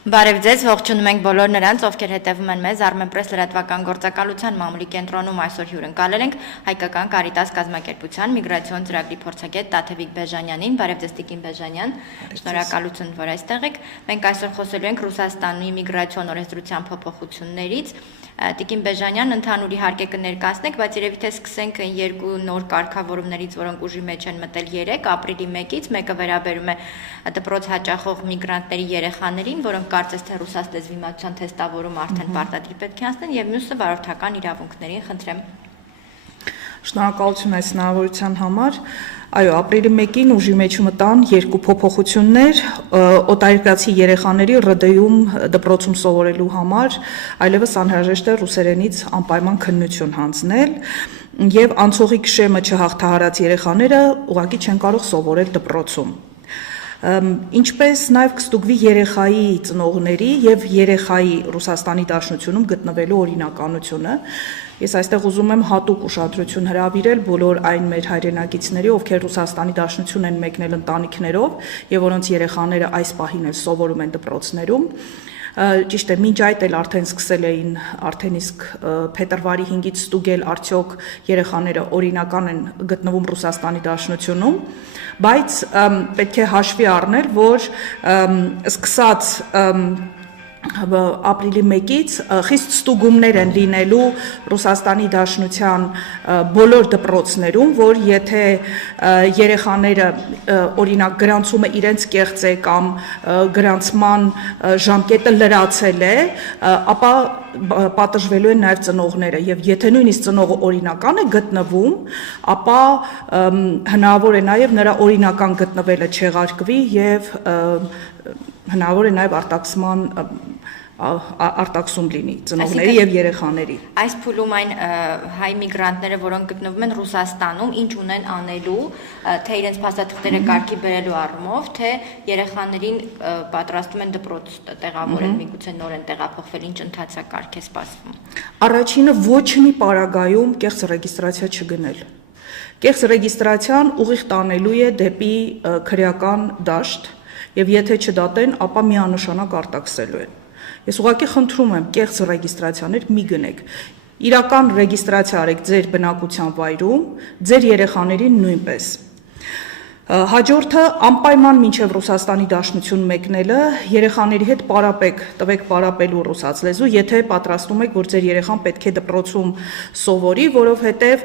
Բարև ձեզ, ողջունում ենք բոլոր նրանց, ովքեր հետևում են մեզ Armenpress լրատվական գործակալության մամուլի կենտրոնում այսօր հյուրընկալել ենք հայկական Կարիտաս կազմակերպության միգրացիոն ծրագրի փորձագետ Տաթևիկ Բեժանյանին։ Բարև ձեզ Տիկին Բեժանյան, շնորհակալություն, որ այստեղ եք։ Մենք այսօր խոսելու ենք Ռուսաստանի միգրացիոն օրենսդրության փոփոխություններից։ Տիկին Բեժանյան, ընդհանուր իհարկե կներկայացնենք, բայց երևի թե սկսենք երկու նոր կարգավորումներից, որոնք ուժի մեջ են մտել 3 ապրիլի 1-ից, մեկը վերաբերում է դպրոց հաճախող միգրանտների երեխաներին, որոնք կարծես թե ռուսաց լեզվի մատչան թեստավորում արդեն պարտադիր պետք է անցնեն, եւ մյուսը վարորդական իրավունքներին, խնդրեմ։ Շնորհակալություն այս հնարավորության համար։ Այո, ապրիլի 1-ին ուժի մեջ մտան երկու փոփոխություններ օտարերկրացի երեխաների ՌԴ-ում դպրոցում սովորելու համար, այլևս անհրաժեշտ է ռուսերենից անպայման քննություն հանձնել, եւ անցողիկ շեմը չհաղթահարած երեխաները ուղղակի չեն կարող սովորել դպրոցում։ Ինչպես նաև կստուգվի երեխայի ծնողների եւ երեխայի Ռուսաստանի Դաշնությունում գտնվելու օրինականությունը։ Ես այստեղ ուզում եմ հատուկ ուշադրություն հրավիրել բոլոր այն մեր հայրենակիցների, ովքեր Ռուսաստանի Դաշնություն են մեկնել ընտանիքներով եւ որոնց երեխաները այս պահին էլ սովորում են դպրոցներում։ Ճիշտ է, մինչ այդ էլ արդեն սկսել էին արդեն իսկ փետրվարի 5-ից ստուգել արդյոք երեխաները օրինական են գտնվում Ռուսաստանի Դաշնությունում, բայց պետք է հաշվի առնել, որ սկսած ապրիլի 1-ից խիստ ստուգումներ են լինելու Ռուսաստանի Դաշնության բոլոր դպրոցներում, որ եթե երեխաները օրինակ գրանցումը իրենց կեղծ է կամ գրանցման ժամկետը լրացել է, ապա պատժվելու են նաև ծնողները եւ եթե նույնիսկ ծնողը օրինական է գտնվում, ապա հնարավոր է նաև նրա օրինական գտնվելը չեղարկվի եւ հնարավոր է նաև արտաքսում լինի ծնողների եւ երեխաների։ Այս փուլում այն հայ միգրանտները, որոնք գտնվում են Ռուսաստանում, ինչ ունեն անելու, թե իրենց փաստաթղթերը կարգի բերելու առումով, թե երեխաներին պատրաստում են դպրոց տեղավորել, միգուցե նոր են տեղափոխվել, ինչ ընթացակարգ է սպասվում։ Առաջինը ոչ մի պարագայում կեղծ ռեգիստրացիա չգնել։ Կեղծ ռեգիստրացիան ուղիղ տանելու է դեպի քրեական դաշտ եւ եթե չդատեն, ապա միանշանակ արտաքսելու են։ Ես ուղղակի խնդրում եմ կեղծ ռեգիստրացիաներ մի գնեք։ Իրական ռեգիստրացիա արեք ձեր բնակության վայրում, ձեր երեխաներին նույնպես։ Հաջորդը անպայման մինչև Ռուսաստանի Դաշնություն մեկնելը երեխաների հետ պարապեք, տվեք պարապելու ռուսաց լեզու, եթե պատրաստում եք, որ ձեր երեխան պետք է դպրոցում սովորի, որովհետև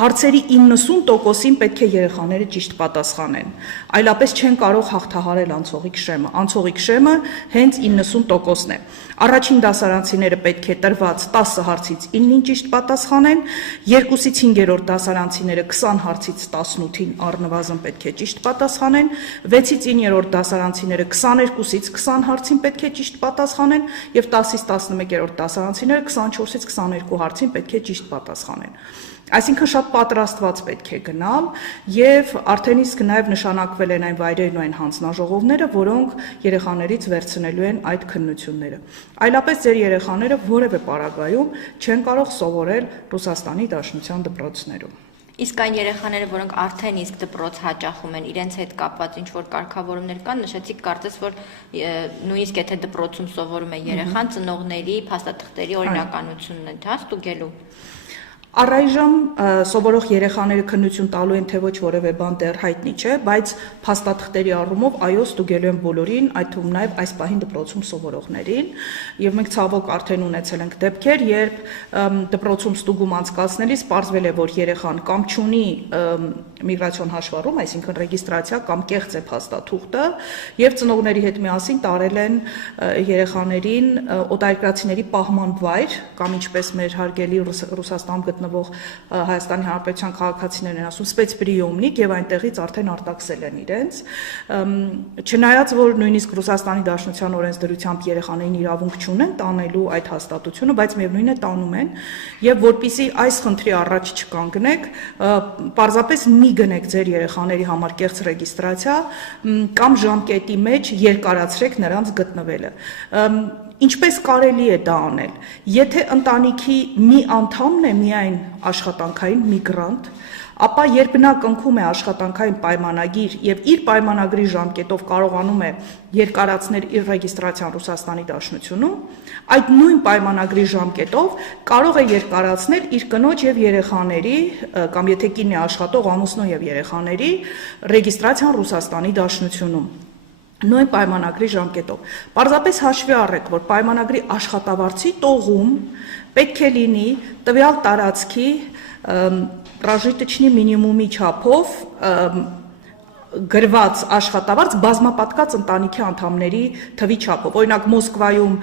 հարցերի 90%-ին պետք է երեխաները ճիշտ պատասխանեն։ Այլապես չեն կարող հաղթահարել անցողիկ շեմը։ Անցողիկ շեմը հենց 90%-ն է։ Առաջին դասարանցիները պետք է տրված 10 հարցից 9-ին ճիշտ պատասխանեն, 2-ից 5-րդ դասարանցիները 20 հարցից 18-ին առնվազն պետք է ճիշտ պատասխանեն, 6-ից 9-րդ դասարանցիները 22-ից 20 հարցին պետք է ճիշտ պատասխանեն եւ 10-ից 11-րդ դասարանցիները 24-ից 22 հարցին պետք է ճիշտ պատասխանեն։ Այսինքն շատ պատրաստված պետք է գնալ եւ արդեն իսկ նաեւ նշանակվել են այն վայրերն ու այն հանձնաժողովները, որոնք երեխաներից վերցնելու են այդ քննությունները։ Այլապես ձեր երեխաները որևէ պարագայում չեն կարող սովորել Ռուսաստանի Դաշնության դպրոցներում։ Իսկ այն երեխաները, որոնք արդեն իսկ դպրոց հաճախում են, իրենց հետ կապված ինչ որ կարգավորումներ կան, նշեցիք կարծես, որ նույնիսկ եթե դպրոցում սովորում է երեխան, ծնողների փաստաթղթերի օրինականությունն է ստուգելու։ Առայժմ սովորող երեխաները քննություն տալու են, թե ոչ որևէ բան դեռ հայտնի չէ, բայց փաստաթղթերի առումով այո ստուգելու են բոլորին, այդ թվում նաև այս պահին դպրոցում սովորողներին, եւ մենք ցավոք արդեն ունեցել ենք դեպքեր, երբ դպրոցում ստուգում անցկացնելիս պարզվել է, որ երեխան կամ չունի միգրացիոն հաշվառում, այսինքն ռեգիստրացիա կամ կեղծ է փաստաթուղթը, եւ ծնողների հետ միասին տարել են երեխաներին օտարերկրացիների պահման վայր, կամ ինչպես մեր հարգելի Ռուսաստանում գտնվող Հայաստանի Հանրապետության քաղաքացիներն են ասում սպեցպրիոմնիկ եւ այնտեղից արդեն արտաքսել են իրենց, չնայած որ նույնիսկ Ռուսաստանի Դաշնության օրենսդրությամբ երեխաներին իրավունք չունեն տանելու այդ հաստատությունը, բայց միևնույն է տանում են եւ որpիսի այս խնդրի առաջ չկանգնեք, պարզապես մի գնեք ձեր երեխաների համար կեղծ ռեգիստրացիա կամ ժամկետի մեջ երկարացրեք նրանց գտնվելը։ Ինչպես կարելի է դա անել։ Եթե ընտանիքի մի անդամն է միայն աշխատանքային միգրանտ, ապա երբ նա կնքում է աշխատանքային պայմանագիր եւ իր պայմանագրի ժամկետով կարողանում է երկարացնել իր ռեգիստրացիան Ռուսաստանի Դաշնությունում, այդ նույն պայմանագրի ժամկետով կարող է երկարացնել իր կնոջ եւ երեխաների կամ եթե կինն է աշխատող ամուսնու եւ երեխաների ռեգիստրացիան Ռուսաստանի Դաշնությունում նույն պայմանագրի ժամկետով։ Պարզապես հաշվի առեք, որ պայմանագրի աշխատավարձի տողում պետք է լինի տվյալ տարածքի պրաժիտիչնի մինիմումի չափով գրված աշխատավարձ բազմապատկած ընտանիքի անդամների թվի չափով։ Օրինակ Մոսկվայում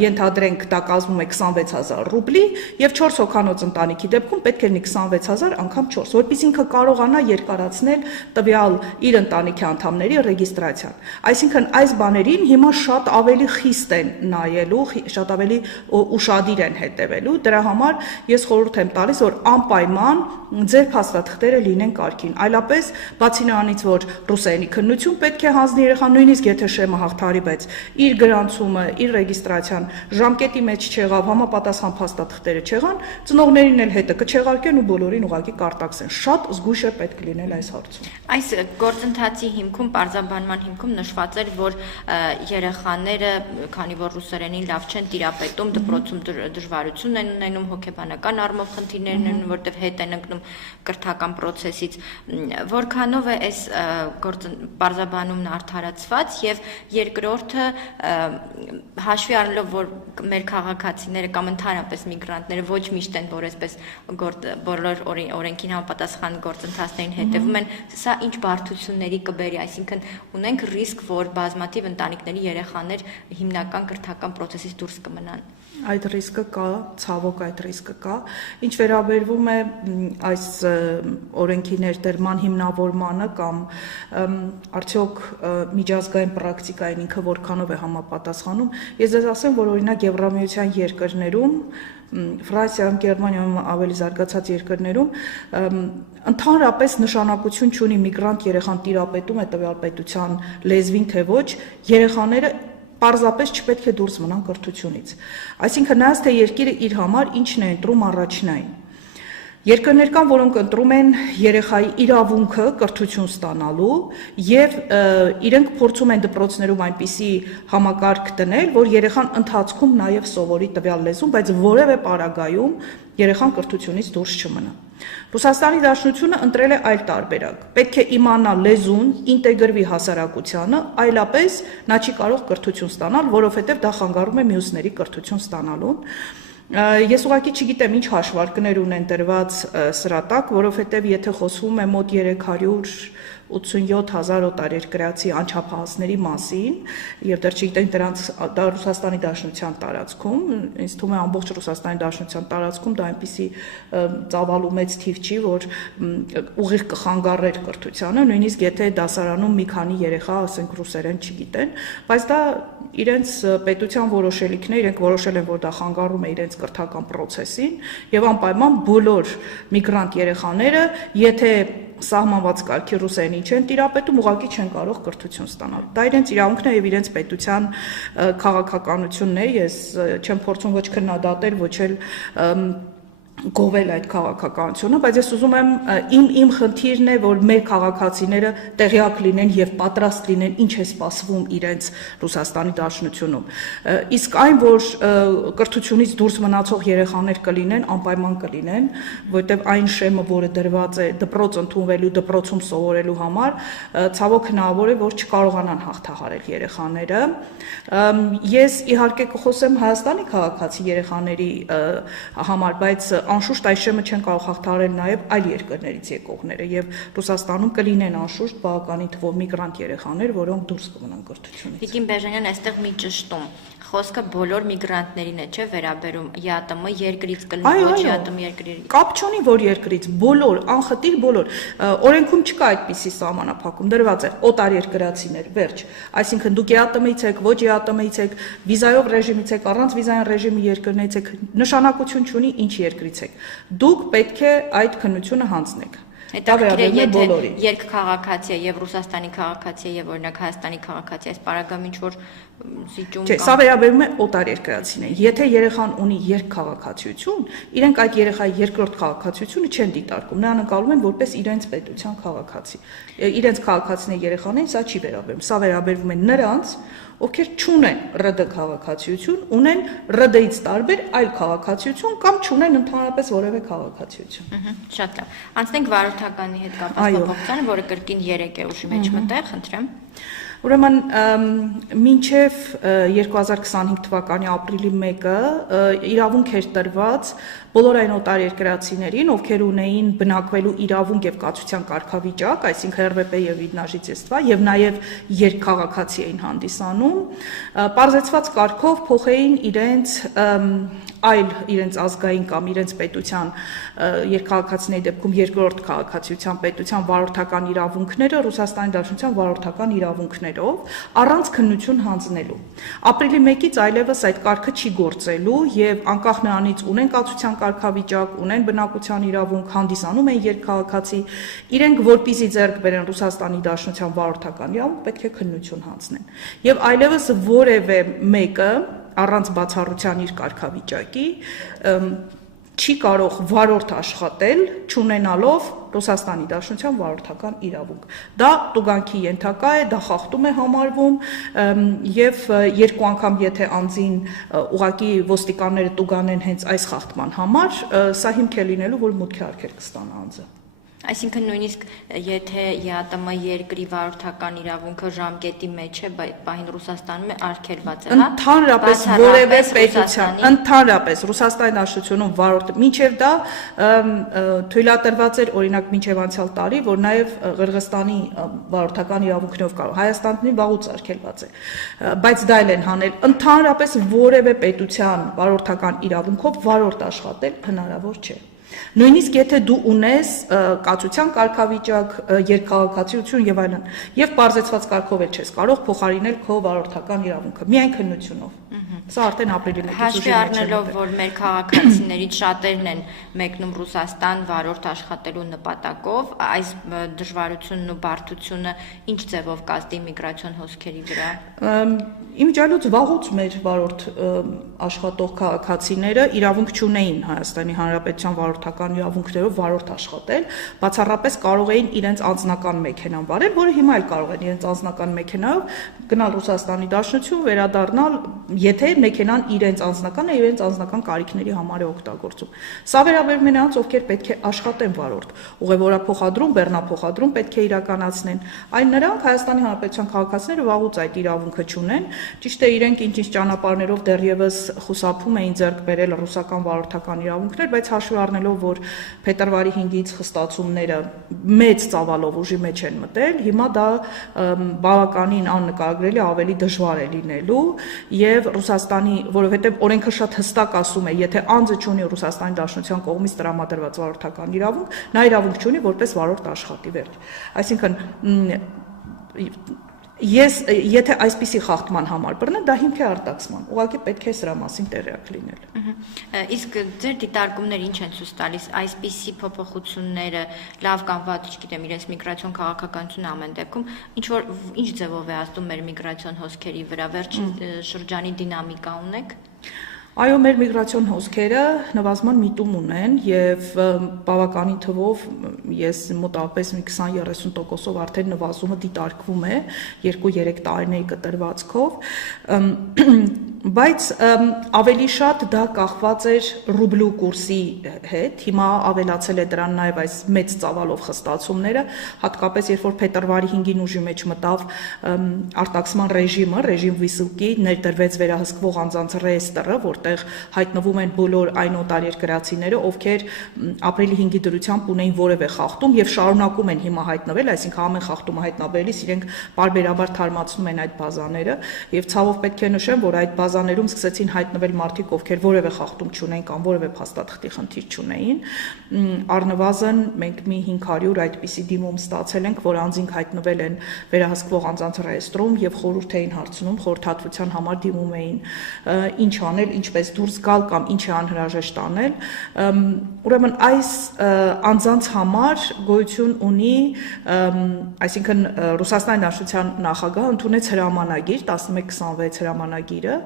ենթադրենք դա կազմում է 26000 ռուբլի եւ 4 հոգանոց ընտանիքի դեպքում պետք է լինի 26000 անգամ 4, որպեսզի ինքը կարողանա երկարացնել տվյալ իր ընտանիքի անդամների ռեգիստրացիան։ Այսինքն այս բաներին հիմա շատ ավելի խիստ են նայելու, շատ ավելի ուշադիր են հետևելու։ Դրա համար ես խորհուրդ եմ տալիս, որ անպայման ձեր փաստաթղթերը լինեն կարգին։ Այլապես բացի նրանից, որ ռուսերենի քննություն պետք է հանձնի երեխան, նույնիսկ եթե շեմը հաղթարի, բայց իր գրանցումը, իր ռեգիստրացիան ժամկետի մեջ չեղավ, համապատասխան փաստաթղթերը չեղան, ծնողներին էլ հետը կչեղարկեն ու բոլորին ուղղակի կարտաքսեն։ Շատ զգույշ է պետք լինել այս հարցում։ Այս գործընթացի հիմքում, պարզաբանման հիմքում նշված էր, որ երեխաները, քանի որ ռուսերենին լավ չեն տիրապետում, դպրոցում դժվարություն են ունենում, հոգեբանական առումով խնդիրներ են ունենում, որտեղ հետ են ընկնում կրթական process-ից, որքանով է այս պարզաբանումն արդարացված եւ երկրորդը հաշվի առնելով, որ մեր քաղաքացիները կամ ընդհանրապես միգրանտները ոչ միշտ են, որ այսպես բոլոր օրենքին համապատասխան գործընթացներին հետևում են, սա ինչ բարդությունների կբերի, այսինքն ունենք ռիսկ, որ բազմաթիվ ընտանիքների երեխաներ հիմնական կրթական process-ից դուրս կմնան։ Այդ ռիսկը կա, ցավոք այդ ռիսկը կա։ Ինչ վերաբերվում է այս օրենքի ներդրման հիմնավորմանը կամ արդյոք միջազգային պրակտիկային ինքը որքանով է համապատասխանում, ես ձեզ ասեմ, որ օրինակ Եվրամիության երկրներում, Ֆրանսիայում, Գերմանիայում ավելի զարգացած երկրներում ընդհանրապես նշանակություն չունի միգրանտ երեխան տիրապետում է տվյալ պետության լեզվին թե ոչ, երեխաները պարզապես չպետք է դուրս մնան կրթությունից։ Այսինքն նայած թե երկիրը իր համար ինչն է ընտրում առաջնային։ Երկրներ կան, որոնք ընտրում են երեխայի իրավունքը կրթություն ստանալու եւ իրենք փորձում են դպրոցներում այնպիսի համակարգ դնել, որ երեխան ընթացքում նաեւ սովորի տվյալ լեզուն, բայց որևէ պարագայում երեխան կրթությունից դուրս չմնա։ Ռուսաստանի Դաշնությունը ընտրել է այլ տարբերակ։ Պետք է իմանա լեզուն, ինտեգրվի հասարակությանը, այլապես նա չի կարող կրթություն ստանալ, որովհետև դա խանգարում է մյուսների կրթություն ստանալուն։ Ես ուղղակի չգիտեմ ինչ հաշվարկներ ունեն դրված սրա տակ, որովհետև եթե խոսվում է մոտ 387,000 օտարերկրացի անչափահասների մասին, եւ դեռ չգիտենք դրանց դա Ռուսաստանի Դաշնության տարածքում, ինձ թվում է ամբողջ Ռուսաստանի Դաշնության տարածքում դա այնպիսի ծավալու մեծ թիվ չի, որ ուղիղ կխանգարեր կրթությանը, նույնիսկ եթե դասարանում մի քանի երեխա, ասենք ռուսերեն չգիտեն, բայց դա իրենց պետության որոշելիքն է, իրենք որոշել են, որ դա խանգարում է իրենց կրթական process-ին եւ անպայման բոլոր միգրանտ երեխաները, եթե սահմանված կարգի ռուսերենին չեն տիրապետում, ուղղակի չեն կարող կրթություն ստանալ։ Դա իրենց իրավունքն է եւ իրենց պետության քաղաքականությունն է, ես չեմ փորձում ոչ քննադատել, ոչ էլ գովել այդ քաղաքականությունը, բայց ես ուզում եմ իմ խնդիրն է, որ մեր քաղաքացիները տեղյակ լինեն եւ պատրաստ լինեն ինչ է սպասվում իրենց Ռուսաստանի Դաշնությունում։ Իսկ այն, որ կրթությունից դուրս մնացող երեխաներ կլինեն, անպայման կլինեն, որտեղ այն շեմը, որը դրված է դպրոց ընդունվելու, դպրոցում սովորելու համար, ցավոք հնարավոր է, որ չկարողանան հաղթահարել երեխաները։ Ես իհարկե կխոսեմ Հայաստանի քաղաքացի երեխաների համար, բայց անշուշտ այս շեմը չեն կարող հաղթահարել նաև այլ երկրներից եկողները եւ Ռուսաստանում կլինեն անշուշտ բավականին թվով միգրանտ երեխաներ, որոնք դուրս կմնան կրթությունից։ Տիկին Բեժանյան, այստեղ մի ճշտում։ Խոսքը բոլոր միգրանտներին է, չէ, վերաբերում ԵԱՏՄ երկրից կլինի, ոչ ԵԱՏՄ երկրի։ Կապ չունի որ երկրից, բոլոր, անխտիր բոլոր։ Օրենքում չկա այդպիսի սահմանափակում, դրված է օտարերկրացիներ, վերջ։ Այսինքն դուք ԵԱՏՄ-ից եք, ոչ ԵԱՏՄ-ից եք, վիզայով ռեժիմից եք, առանց վիզային ռեժիմի երկրներից եք, նշանակություն չունի ինչ երկրից եք։ Դուք պետք է այդ քննությունը հանձնեք։ Հետաքրքիր է, եթե բոլորին։ երկքաղաքացի է եւ Ռուսաստանի քաղաքացի է եւ օրինակ Հայաստանի քաղաքացի, այս պարագայում ինչ որ զիջում Չէ, սա վերաբերում է օտարերկրացիներին։ Եթե երեխան ունի երկքաղաքացիություն, իրենք այդ երեխայի երկրորդ քաղաքացիությունը չեն դիտարկում, նրան ընկալում են որպես իրենց պետության քաղաքացի։ Իրենց քաղաքացիների երեխաներին սա չի վերաբերում։ Սա վերաբերվում է նրանց, ովքեր չունեն ՌԴ քաղաքացիություն, ունեն ՌԴ-ից տարբեր այլ քաղաքացիություն կամ չունեն ընդհանրապես որևէ քաղաքացիություն։ Շատ լավ։ Անցնենք վարորդականի հետ կապված փոփոխությանը, որը կրկին 3 է ուժի մեջ մտել, խնդրեմ։ Ուրեմն մինչև 2025 թվականի ապրիլի 1-ը իրավունք էր տրված բոլոր այն օտարերկրացիներին, ովքեր ունեին բնակվելու իրավունք եւ կացության կարգավիճակ, այսինքն ՌՎՊ եւ Վիդնաժիցեստվա եւ նաեւ երկքաղաքացի էին հանդիսանում, պարզեցված կարգով փոխեին իրենց ազգային կամ իրենց պետության երկքաղաքացիների դեպքում երկրորդ քաղաքացիության պետության վարորդական իրավունքները Ռուսաստանի Դաշնության վարորդական իրավունքներով առանց քննություն հանձնելու։ Ապրիլի 1-ից այլևս այդ կարգը չի գործելու եւ անկախ նրանից ունեն կացության կարգավիճակ, ունեն բնակության իրավունք, հանդիսանում են երկքաղաքացի, իրենք որպեսզի ձեռք բերեն Ռուսաստանի Դաշնության վարորդական իրավունք, պետք է քննություն հանձնեն։ Եվ այլևս որևէ մեկը առանց բացառության իր կարգավիճակի չի կարող վարորդ աշխատել, չունենալով Ռուսաստանի Դաշնության վարորդական իրավունք։ Դա տուգանքի ենթակա է, դա խախտում է համարվում եւ երկու անգամ եթե անձին ուղղակի ոստիկանները տուգանեն հենց այս խախտման համար, սա հիմք է լինելու, որ մուտքի արգել կստանա անձը։ Այսինքն նույնիսկ եթե ԵԱՏՄ երկրի վարորդական իրավունքը ժամկետի մեջ է, բայց պահին Ռուսաստանում է արգելված է, հա։ Ընդհանրապես որևէ պետության, ընդհանրապես Ռուսաստանի Դաշնությունում վարորդ մինչև դա թույլատրված էր օրինակ մինչև անցյալ տարի, որ նաև Ղրղստանի վարորդական իրավունքներով կարող Հայաստանի վաղուց արգելված է, բայց դա էլ են հանել։ Ընդհանրապես որևէ պետության վարորդական իրավունքով վարորդ աշխատել հնարավոր չէ։ Նույնիսկ եթե դու ունես կացության կարգավիճակ, երկքաղաքացիություն եւ այլն, եւ պարզեցված կարգով էլ չես կարող փոխարինել քո վարորդական իրավունքը, միայն քննությունով։ Սա արդեն ապրիլի 1-ից հաշվի առնելով, որ մեր քաղաքացիներից շատերն են մեկնում Ռուսաստան վարորդ աշխատելու նպատակով, այս դժվարությունն ու բարդությունը ինչ ձևով կազդի միգրացիոն հոսքերի վրա։ Իմիջիալուց վաղուց մեր վարորդ աշխատող քաղաքացիները իրավունք չունեին Հայաստանի Հանրապետության վարորդական իրավունքներով վարորդ աշխատել, բացառապես կարող էին իրենց անձնական մեքենան վարել, որը հիմա էլ կարող են իրենց անձնական մեքենայով գնալ Ռուսաստանի Դաշնություն, վերադառնալ, եթե մեքենան իրենց անձնական է, իրենց անձնական կարիքների համար է օգտագործում։ Սա վերաբերում է նրանց, ովքեր պետք է աշխատեն վարորդ, ուղևորափոխադրում, բեռնափոխադրում պետք է իրականացնեն։ Այն նրանք Հայաստանի Հանրապետության քաղաքացիները վաղուց այդ իրավունքը չունեն, ճիշտ է իրենք ինչ-ինչ ճանապարհներով դեռևս խուսափում էին ձեռք բերել ռուսական վարորդական իրավունքներ, բայց հաշվի առնելով, որ փետրվարի 5-ից խստացումները մեծ ծավալով ուժի մեջ են մտել, հիմա դա բավականին աննկարագրելի ավելի դժվար է լինելու եւ Ռուսաստանի, որովհետեւ օրենքը շատ հստակ ասում է, եթե անձը չունի Ռուսաստանի Դաշնության կողմից տրամադրված վարորդական իրավունք, նա իրավունք չունի որպես վարորդ աշխատի վերջ։ Այսինքն եթե այսպիսի խախտման համար բռնեն, դա հիմք է արտաքսման։ Ուղղակի պետք է սրա մասին տեղյակ լինել։ Իսկ ձեր դիտարկումները ինչ են ցույց տալիս այսպիսի փոփոխությունները լավ կամ վատ, չգիտեմ, իրենց միգրացիոն քաղաքականությունը ամեն դեպքում ինչ ձևով է ազդում մեր միգրացիոն հոսքերի վրա, վերջին շրջանի դինամիկա ունեք։ Այո, մեր միգրացիոն հոսքերը նվազման միտում ունեն եւ բավականին թվով ես մոտավորապես 20-30%-ով արդեն նվազումը դիտարկվում է 2-3 տարիների կտրվածքով, բայց ավելի շատ դա կախված էր ռուբլու կուրսի հետ, հիմա ավելացել է դրան նաեւ այս մեծ ծավալով խստացումները, հատկապես երբ որ փետրվարի 5-ին ուժի մեջ մտավ արտաքսման ռեժիմը, ռեժիմ վիսուկի ներդրվեց վերահսկվող անձանց ռեեստրը, որտեղ հայտնվում են բոլոր այն օտարերկրացիները, ովքեր ապրիլի 5-ի դրությամբ ունեին որևէ խախտում եւ շարունակում են հիմա հայտնվել, այսինքն ամեն խախտումը հայտնաբերելիս իրենք բարբերաբար թարմացնում են այդ բազաները եւ ցավով պետք է նշեմ, որ այդ բազաներում սկսեցին հայտնվել մարդիկ, ովքեր որևէ խախտում չունեն կամ որևէ փաստաթղթի խնդիր չունեին, առնվազն մենք մի 500 այդպիսի դիմում ստացել ենք, որ անձինք հայտնվել են վերահսկվող անձանց ռեեստրում եւ խորհուրդ էին հարցնում, խորհրդատվության համար դիմում էին ինչ անել, ինչպես ինչպես դուրս գալ կամ ինչ է անհրաժեշտ անել, ուրեմն այս անձանց համար գոյություն ունի, այսինքն Ռուսաստանի Դաշնության նախագահը ընդունեց հրամանագիր 1126 հրամանագիրը,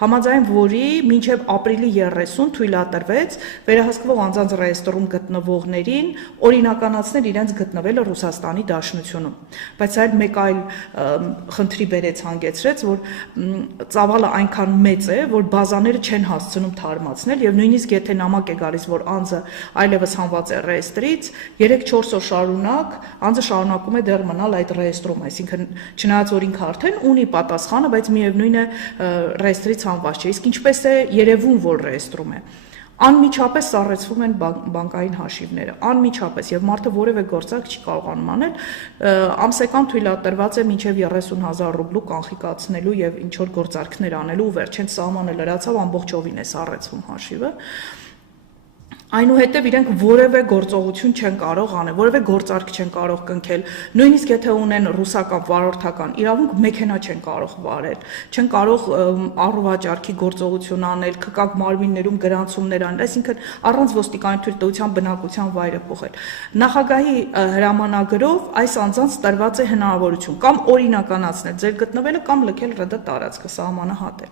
համաձայն որի մինչև ապրիլի 30 թույլատրվեց վերահսկվող անձանց ռեեստրում գտնվողներին օրինականացնել իրենց գտնվելը Ռուսաստանի Դաշնությունում, բայց այլ մեկ այլ խնդրի բերեց հանգեցրեց, որ ծավալը այնքան մեծ է, որ բազաները չեն հասցնում թարմացնել եւ նույնիսկ եթե նամակ է գալիս, որ անձը այլևս հանված է ռեեստրից, 3-4 օր շարունակ անձը շարունակում է դեռ մնալ այդ ռեեստրում, այսինքն չնայած որ ինքը արդեն ունի պատասխանը, բայց միևնույն է ռեեստրից հանված չէ, իսկ ինչպես է երևում, որ ռեեստրում է։ Անմիջապես սառեցվում են բանկային հաշիվները, անմիջապես, եւ մարդը որևէ գործարք չի կարողանում անել, ամսական թույլատրված է մինչև 30,000 ռուբլու կանխիկացնելու եւ ինչ որ գործարքներ անելու ու վերջին սահմանը լրացավ ամբողջովին է սառեցվում հաշիվը։ Այնուհետև իրենք որևէ գործողություն չեն կարող անել, որևէ գործարք չեն կարող կնքել, նույնիսկ եթե ունեն ռուսական վարորդական իրավունք, մեքենա չեն կարող վարել, չեն կարող առուվաճառքի գործողություն անել, քկակ մարմիններում գրանցումներ անել, այսինքն առանց ոստիկանության թույլտվության բնակության վայրը փոխել։ Նախագահի հրամանագրով այս անձանց տրված է հնարավորություն կամ օրինականացնել ձեր գտնվելը կամ լքել ՌԴ տարածքը սահմանահատել։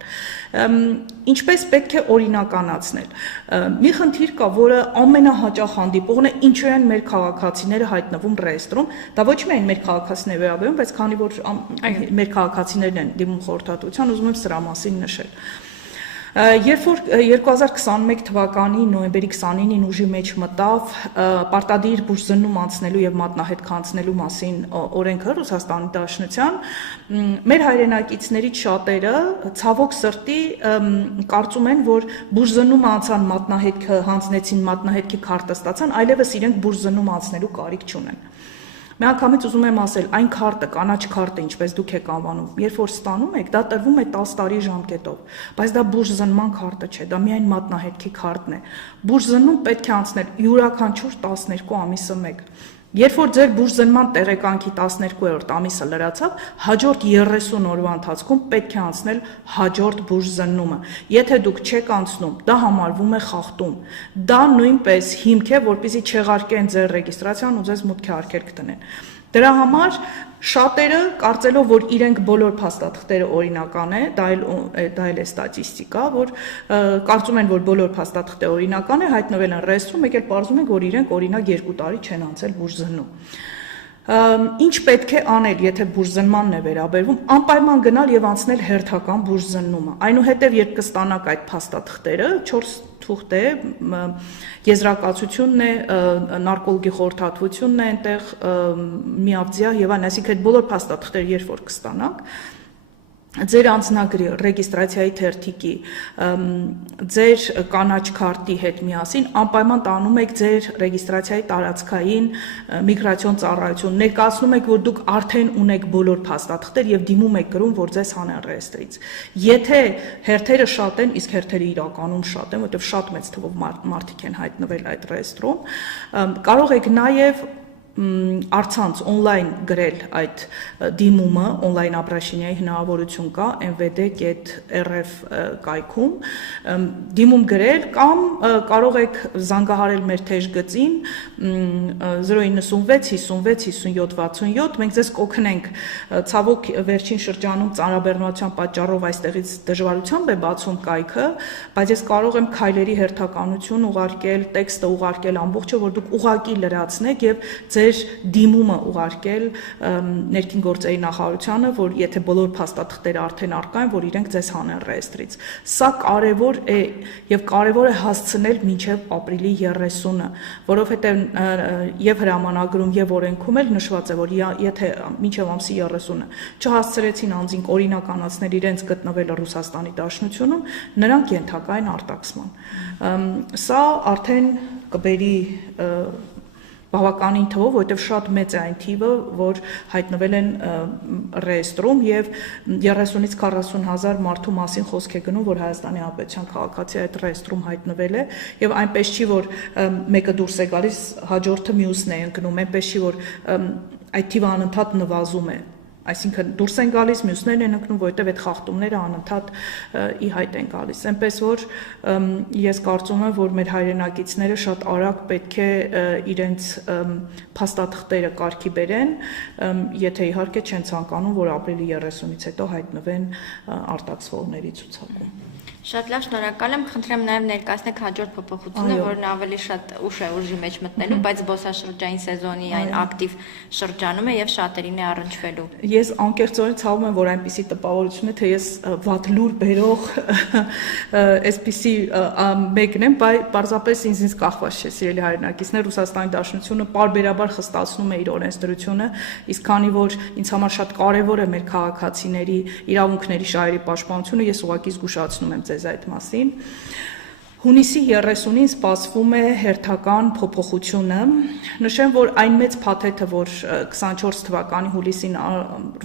Ինչպես պետք է օրինականացնել։ Մի խնդիր կա, որը ամենահաճախ հանդիպողն է, ինչու են մեր քաղաքացիները հայտնվում ռեեստրում, դա ոչ միայն մեր քաղաքացիների վերաբերում, բայց քանի որ մեր քաղաքացիներն են դիմում խորհրդատվության, ուզում եմ սրա մասին նշել։ Երբ որ 2021 թվականի նոյեմբերի 29-ին ուժի մեջ մտավ պարտադիր բուժզննում անցնելու եւ մատնահետ կանցնելու մասին օրենքը Ռուսաստանի Դաշնության, մեր հայրենակիցներից շատերը ցավոք սրտի կարծում են, որ բուժզննում անցան մատնահետքը հանձնեցին, մատնահետքի քարտը ստացան, այլևս իրենք բուժզննում անցնելու կարիք չունեն։ Միանգամից ուզում եմ ասել, այն քարտը, կանաչ քարտը, ինչպես դուք եք անվանում, երբ որ ստանում եք, դա տրվում է 10 տարի ժամկետով, բայց դա բուժզնման քարտը չէ, դա միայն մատնահետքի քարտն է։ Բուժզննում պետք է անցնել յուրաքանչյուր 12 ամիսը մեկ։ Երբ որ ձեր բուժզնման տեղեկանքի 12-րդ ամիսը լրացավ, հաջորդ 30 օրվա ընթացքում պետք է անցնել հաջորդ բուժզննումը։ Եթե դուք չեք անցնում, դա համարվում է խախտում։ Դա նույնպես հիմք է, որպեսզի չեղարկեն ձեր ռեգիստրացիան ու ձեզ մուտքի արգելք տնեն։ Դրա համար շատերը կարծելով, որ իրենք բոլոր փաստաթղթերը օրինական է, դա էլ է ստատիստիկա, որ կարծում են, որ բոլոր փաստաթղթերը օրինական է, հայտնվել են ռեեստրում, եկել պարզում են, որ իրենք օրինակ 2 տարի չեն անցել բուժզննում։ Ինչ պետք է անել, եթե բուժզնմանն է վերաբերվում, անպայման գնալ եւ անցնել հերթական բուժզննումը։ Այնուհետև երբ կստանաք այդ փաստաթղթերը, 4 թուղթ է, եզրակացությունն է, նարկոլոգի խորհրդատվությունն է այնտեղ, միավձիա եւ այլն, այսինքն այդ բոլոր փաստաթղթերը երբ որ կստանաք, ձեր անձնագրի, ռեգիստրացիայի թերթիկի, ձեր կանաչ քարտի հետ միասին անպայման տանում եք ձեր ռեգիստրացիայի տարածքային միգրացիոն ծառայություն, ներկայացնում եք, որ դուք արդեն ունեք բոլոր փաստաթղթեր եւ դիմում եք գրում, որ ձեզ հանեն ռեեստրից։ Եթե հերթերը շատ են, իսկ հերթերը իրականում շատ են, որովհետեւ շատ մեծ թվով մարդիկ են հայտնվել այդ ռեեստրում, կարող եք նաեւ առցանց օնլայն գրել այդ դիմումը, օնլայն ապրաշինիայի հնարավորություն կա mvd.rf կայքում, դիմում գրել կամ կարող եք զանգահարել մեր թեժ գծին 096 56 57 67, մենք ձեզ կօգնենք, ցավոք վերջին շրջանում ծանրաբեռնության պատճառով այստեղից դժվարությամբ է բացում կայքը, բայց ես կարող եմ քայլերի հերթականություն ուղարկել, տեքստը ուղարկել ամբողջը, որ դուք ուղղակի լրացնեք եւ ձեր դիմումը ուղարկել ներքին գործերի նախարարությանը, որ եթե բոլոր փաստաթղթերը արդեն առկա են, որ իրենք ձեզ հանեն ռեեստրից։ Սա կարևոր է եւ կարևոր է հասցնել մինչեւ ապրիլի 30-ը, որովհետեւ եւ հրամանագրում եւ օրենքում էլ նշված է, որ եթե մինչեւ ամսի 30-ը չհասցրեցին անձինք օրինականացնել իրենց գտնվելը Ռուսաստանի Դաշնությունում, նրանք ենթակա են արտաքսման։ Սա արդեն կբերի բավականին թվով, որովհետև շատ մեծ է այն թիվը, որ հայտնվել են ռեեստրում եւ 30-ից 40 հազար մարդու մասին խոսք է գնում, որ Հայաստանի Հանրապետության քաղաքացի այդ ռեեստրում հայտնվել է եւ այնպես չի, որ մեկը դուրս է գալիս, հաջորդը մյուսն է ընկնում, այնպես չի, որ այդ թիվը անընդհատ նվազում է։ Այսինքն դուրս են գալիս, մյուսներն են ընկնում, որովհետև այդ խախտումները անընդհատ ի հայտ են գալիս։ Այնպես որ ես կարծում եմ, որ մեր հայրենակիցները շատ արագ պետք է իրենց փաստաթղթերը կարգի բերեն, եթե իհարկե չեն ցանկանում, որ ապրիլի 30-ից հետո հայտնվեն արտաքսվողների ցուցակում։ Շատ լավ, շնորհակալ եմ, խնդրեմ նաև ներկայացնեք հաջորդ փոփոխությունը, որն ավելի շատ ուշ է ուժի մեջ մտնելու, բայց զբոսաշրջային սեզոնի այն ակտիվ շրջանում է եւ շատերին է առնչվելու։ Ես անկեղծորեն ցավում եմ, որ այնպիսի տպավորություն է, թե ես վատ լուր բերող այսպիսի մեկն եմ, բայց պարզապես ինձ կախված չէ, սիրելի հայրենակիցներ, Ռուսաստանի Դաշնությունը պարբերաբար խստացնում է իր օրենսդրությունը, իսկ քանի որ ինձ համար շատ կարևոր է մեր քաղաքացիների իրավունքների շահերի պաշտպանությունը, ես ուղղակի զգուշացնում եմ ձեզ այդ մասին։ Հունիսի 30-ին սպասվում է հերթական փոփոխությունը։ Նշեմ, որ այն մեծ փաթեթը, որ 24 թվականի հուլիսին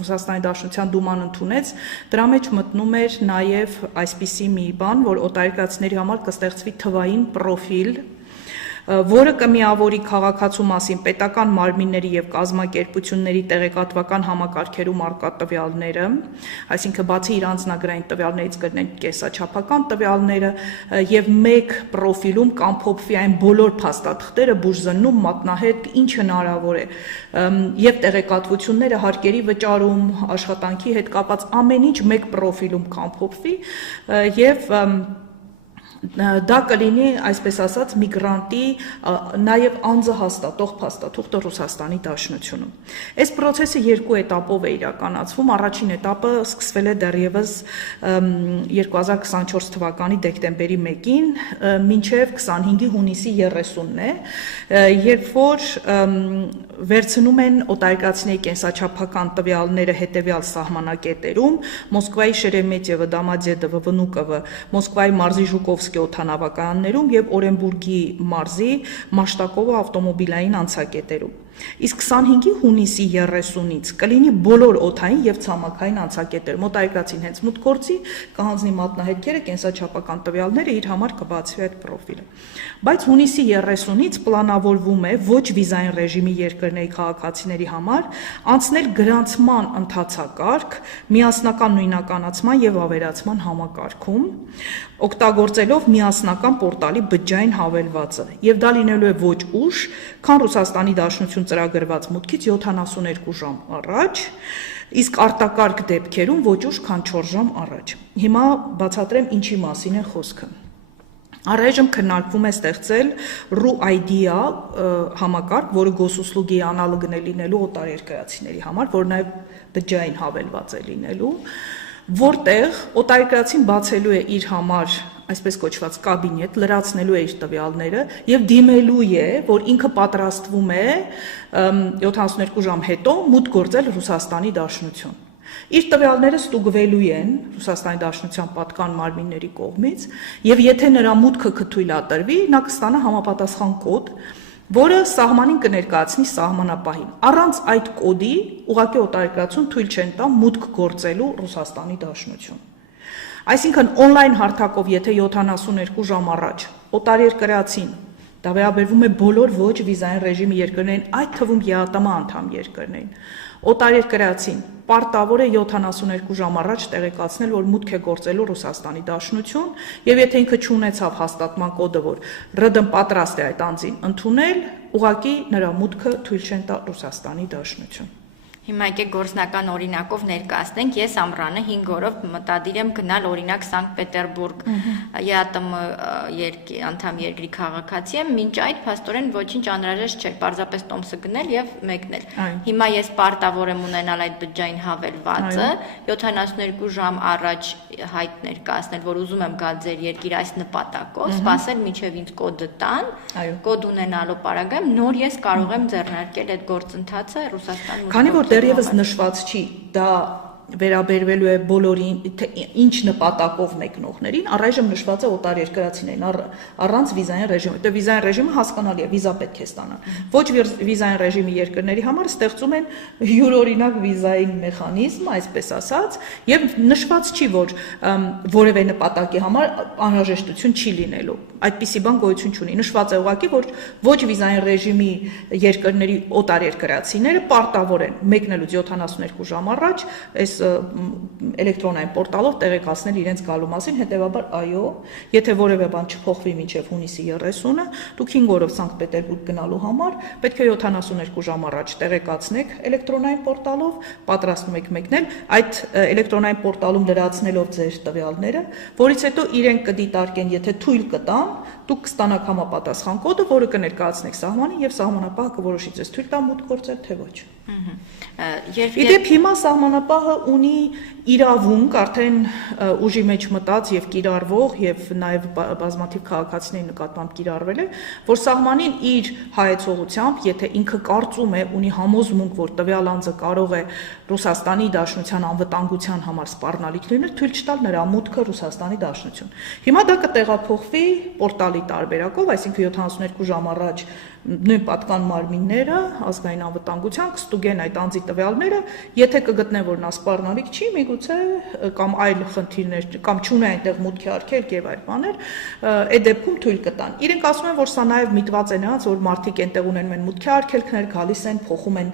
Ռուսաստանի Դաշնության Դուման ընդունեց, դրա մեջ մտնում էր նաև այսպիսի մի բան, որ օտարերկրացիների համար կստեղծվի թվային պրոֆիլ, որը կմիավորի քաղաքացու մասին պետական մարմինների եւ կազմակերպությունների տեղեկատվական համակարգերում առկա տվյալները, այսինքն բացի իր անձնագրային տվյալներից կրնեն կեսաչափական տվյալները եւ մեկ պրոֆիլում կամփոփվի այն բոլոր փաստաթղթերը, բուժզննում, մատնահետ, ինչ հնարավոր է, եւ տեղեկատվությունները հարկերի վճարում, աշխատանքի հետ կապված ամեն ինչ մեկ պրոֆիլում կամփոփվի եւ դա կլինի, այսպես ասած, միգրանտի նաև անձը հաստատող փաստաթուղթը Ռուսաստանի Դաշնությունում։ Այս process-ը երկու էտապով է իրականացվում։ Առաջին էտապը սկսվել է դեռևս 2024 թվականի դեկտեմբերի 1-ին, մինչև 25-ի հունիսի 30-ն է, երբ որ վերցնում են օտարերկրացիների կենսաչափական տվյալները հետևյալ սահմանակետերում՝ Մոսկվայի Շերեմետիևը, Դոմոդեդովը, Վնուկովը, Մոսկվայի մարզի Ժուկովսկի օդանավակայաններում եւ Օրենբուրգի մարզի Մաշտակովը ավտոմոբիլային անցակետերում։ Իսկ 25-ի հունիսի 30-ից կլինի բոլոր օդային եւ ցամաքային անցակետերում։ Օտարերկրացին հենց մուտք գործի, կհանձնի մատնահետքերը, կենսաչափական տվյալները, իր համար կբացվի այդ պրոֆիլը։ Բայց հունիսի 30-ից պլանավորվում է ոչ վիզային ռեժիմի երկրների քաղաքացիների համար անցնել գրանցման ընթացակարգ միասնական նույնականացման եւ ավերացման համակարգում, օգտագործելով միասնական պորտալի բջջային հավելվածը, եւ դա լինելու է ոչ ուշ, քան Ռուսաստանի Դաշնություն ծրագրված մուտքից 72 ժամ առաջ, իսկ արտակարգ դեպքերում ոչ ուշ, քան 4 ժամ առաջ։ Հիմա բացատրեմ ինչի մասին է խոսքը։ Առայժմ քննարկվում է ստեղծել RU-ID-ա համակարգ, որը գոսուսլուգի անալոգն է լինելու օտարերկրացիների համար, որ նաև բջջային հավելված է լինելու, որտեղ օտարերկրացին բացելու է իր համար այսպես կոչված կաբինետ, լրացնելու է իր տվյալները եւ դիմելու է, որ ինքը պատրաստվում է 72 ժամ հետո մուտք գործել Ռուսաստանի Դաշնություն։ Իր տվյալները ստուգվելու են Ռուսաստանի Դաշնության պատկան մարմինների կողմից եւ եթե նրա մուտքը կթույլատրվի, նա կստանա համապատասխան կոդ, որը սահմանին կներկայացնի սահմանապահին։ Առանց այդ կոդի ուղղակի օտարերկրացուն թույլ չեն տա մուտք գործելու Ռուսաստանի Դաշնություն։ Այսինքն on-line հարթակով, եթե 72 ժամ առաջ օտարերկրացին, դա վերաբերվում է բոլոր ոչ վիզային ռեժիմի երկրներին, այդ թվում ԵԱՏՄ անդամ երկրներին, օտարերկրացին պարտավոր է 72 ժամ առաջ տեղեկացնել, որ մուտք է գործելու Ռուսաստանի Դաշնություն, եւ եթե ինքը չունեցավ հաստատման կոդը, որ ՌԴ պատրաստ է այդ անձին ընդունել, ուղղակի նրա մուտքը թույլ չեն տա Ռուսաստանի Դաշնություն։ Հիմա եկեք գործնական օրինակով ներկայացնենք, ես ամռանը 5 օրով մտադիր եմ գնալ օրինակ Սանկտ Պետերբուրգ, ԵԱՏՄ անդամ երկրի քաղաքացի եմ, մինչ այդ փաստորեն ոչինչ անհրաժեշտ չէր, պարզապես տոմսը գնել եւ մեկնել։ Հիմա ես պարտավոր եմ ունենալ այդ բջջային հավելվածը, 72 ժամ առաջ հայտ ներկայացնել, որ ուզում եմ գալ ձեր երկիր այս նպատակով, սպասել մինչև ինձ կոդը տան, կոդ ունենալու պարագայում նոր ես կարող եմ ձեռնարկել այդ գործընթացը Ռուսաստան մուտք Քանի որ դեռևս նշված չի, դա վերաբերվելու է բոլորին, թե ինչ նպատակով մեկնողներին, առայժմ նշված է օտարերկրացիներին առանց վիզային ռեժիմի։ Դե վիզային ռեժիմը հասկանալի է, վիզա պետք է ստանան։ Ոչ վիզային ռեժիմի երկրների համար ստեղծում են յուրօրինակ վիզային մեխանիզմ, այսպես ասած, եւ նշված չի, որ որևէ նպատակի համար անհրաժեշտություն չի լինելու։ Այդպիսի բան գոյություն չունի։ Նշված է ուղղակի, որ ոչ վիզային ռեժիմի երկրների օտարերկրացիները պարտավոր են մեկնելուց 72 ժամ առաջ այս էլեկտրոնային պորտալով տեղեկացնել իրենց գալու մասին, հետեւաբար այո, եթե որևէ բան չփոխվի մինչև հունիսի 30-ը, դուք 5 օրով Սանկտ Պետերբուրգ գնալու համար պետք է 72 ժամ առաջ տեղեկացնեք էլեկտրոնային պորտալով, պատրաստում եք մեկնել, այդ էլեկտրոնային պորտալում լրացնելով ձեր տվյալները, որից հետո իրենք կդիտարկեն, եթե թույլ կտան, դուք կստանաք համապատասխան կոդը, որը կներկայացնեք սահմանին եւ սահմանապահը կորոշի ձեզ թույլ տա մուտք գործել թե ոչ։ Իդեպ հիմա սահմանապահը ունի իրավունք արդեն ուժի մեջ մտած եւ կիրառվող եւ նաեւ բազմաթիվ քաղաքացիների նկատմամբ կիրառվել է, որ սահմանին իր հայեցողությամբ, եթե ինքը կարծում է, ունի համոզմունք, որ տվյալ անձը կարող է Ռուսաստանի Դաշնության անվտանգության համար սպառնալիք լինել, թույլ չտալ նրա մուտքը Ռուսաստանի Դաշնություն։ Հիմա դա կտեղափոխվի պորտալի տարբերակով, այսինքն 72 ժամ առաջ նույն պատկան մարմինները ազգային անվտանգության կստուգեն այդ անձի տվյալները, եթե կգտնեն, որ նա սպառնալիք չի, միգուցե կամ այլ խնդիրներ կամ չունի այնտեղ մուտքի արգելք եւ այլ բաներ, այդ դեպքում թույլ կտան։ Իրենք ասում են, որ սա նաեւ միտված է նրանց, որ մարդիկ այնտեղ ունեն մուտքի արգելքներ, գալիս են, փոխում են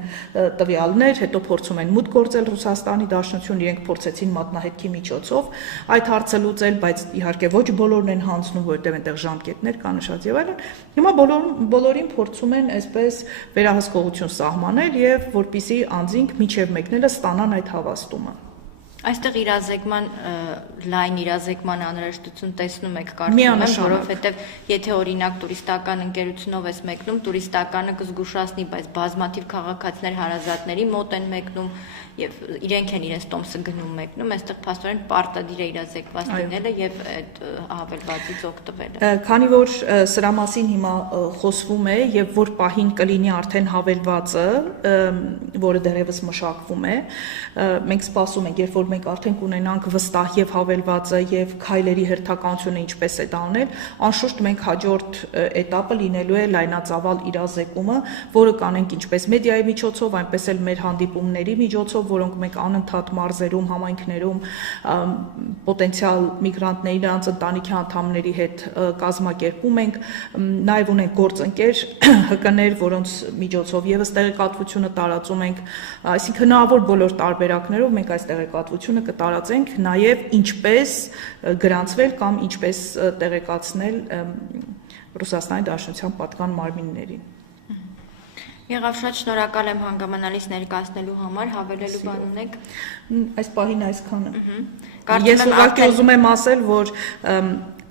տվյալներ, հետո փորձում են մուտք գործել Ռուսաստանի Դաշնություն, իրենք փորձեցին մատնահետքի միջոցով այդ հարցը լուծել, բայց իհարկե ոչ բոլորն են հանձնում, որովհետեւ այնտեղ ժամկետներ կան նշած եւ այլն։ Հիմա բոլորին փորձում են այսպես վերահսկողություն սահմանել եւ որպիսի անձինք միջև մեկնելը ստանան այդ հավաստումը։ Այստեղ իրազեկման լայն իրազեկման անհրաժեշտություն տեսնում եք կարծում եմ, որովհետև եթե օրինակ տուրիստական ընկերությունով ես մեկնում, տուրիստականը կզգուշացնի, բայց բազմաթիվ քաղաքացիներ հարազատների մոտ են մեկնում եւ իրենք են իրենց տոմսը գնում մեկնում, այստեղ փաստորեն պարտադիր է իրազեկված լինելը եւ այդ հավելվածից օգտվելը։ Քանի որ սրա մասին հիմա խոսվում է եւ որ պահին կլինի արդեն հավելվածը, որը դեռևս մշակվում է, մենք սպասում ենք, երբ որ մենք արդեն կունենանք վստահ եւ հավելվածը եւ քայլերի հերթականությունը ինչպես է դա անել, անշուշտ մենք հաջորդ этаպը լինելու է լայնածավալ իրազեկումը, որը կանենք ինչպես մեդիայի միջոցով, այնպես էլ մեր հանդիպումների միջոցով, որոնք մենք անընդհատ մարզերում, համայնքներում պոտենցիալ միգրանտների նրանց ընտանիքի անդամների հետ կազմակերպում ենք, նաեւ ունենք գործընկեր ՀԿ-ներ, որոնց միջոցով եւս տեղեկատվությունը տարածում ենք, այսինքն հնարավոր բոլոր տարբերակներով մենք այս տեղեկատվությունը կտարածենք, նաեւ ինչպես գրանցվել կամ ինչպես տեղեկացնել Ռուսաստանի Դաշնության պատկան մարմիններին։ Եղավ, շատ շնորհակալ եմ հանգամանալից ներկայացնելու համար, հավելելու բան ունեք։ Այս պահին այսքանը։ Ես ուղղակի ուզում եմ ասել, որ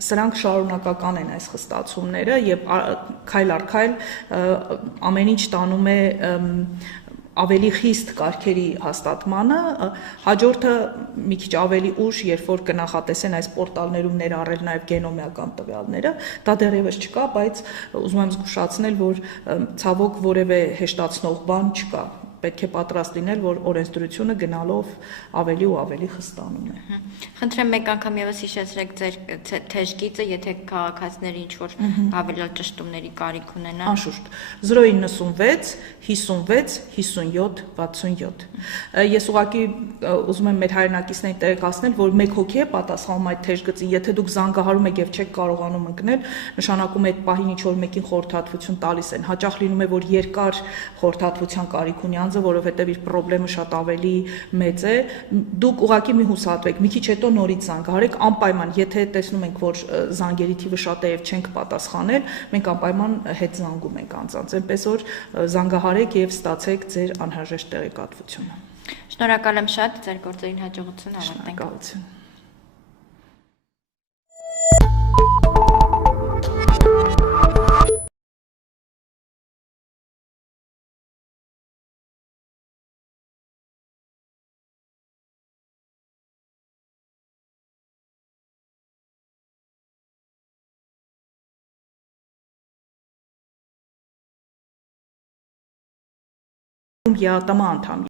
սրանք շարունակական են այս խստացումները եւ քայլ առ քայլ ամեն ինչ տանում է ավելի խիստ կարգերի հաստատմանը, հաջորդը մի քիչ ավելի ուշ, երբ որ կնախատեսեն այս պորտալներում ներառել նաև գենոմիական տվյալները, դա դեռևս չկա, բայց ուզում եմ զգուշացնել, որ ցավոք որևէ հեշտացնող բան չկա։ Պետք է պատրաստ լինել, որ օրենսդրությունը գնալով ավելի ու ավելի խստանում է։ Խնդրեմ մեկ անգամ եւս հիշեցրեք ձեր թեժգիծը, եթե քաղաքացիները ինչ-որ հավելյալ ճշտումների կարիք ունենան։ Անշուշտ 096 56 57 67։ Ես ուղղակի ուզում եմ մեր հայրենակիցներին տեղեկացնել, որ մեկ հոգի է պատասխանում այդ թեժգծին, եթե դուք զանգահարում եք եւ չեք կարողանում ընկնել, նշանակում է այդ պահին ինչ-որ մեկին խորհրդատվություն տալիս են։ Հաճախ լինում է, որ երկար խորհրդատվության կարիք ունի անձը, որովհետև իր խնդրեմը շատ ավելի մեծ է, դուք ուղղակի մի հուսահատվեք, մի քիչ հետո նորից զանգահարեք, անպայման, եթե տեսնում ենք, որ զանգերի թիվը շատ է եւ չենք պատասխանել, մենք անպայման հետ զանգում ենք անձանց, այնպես որ զանգահարեք եւ ստացեք ձեր անհրաժեշտ տեղեկատվությունը։ Շնորհակալ եմ շատ, ձեր գործերին հաջողություն, ավարտենք։ Շնորհակալություն։ ԵԱՏՄ անդամ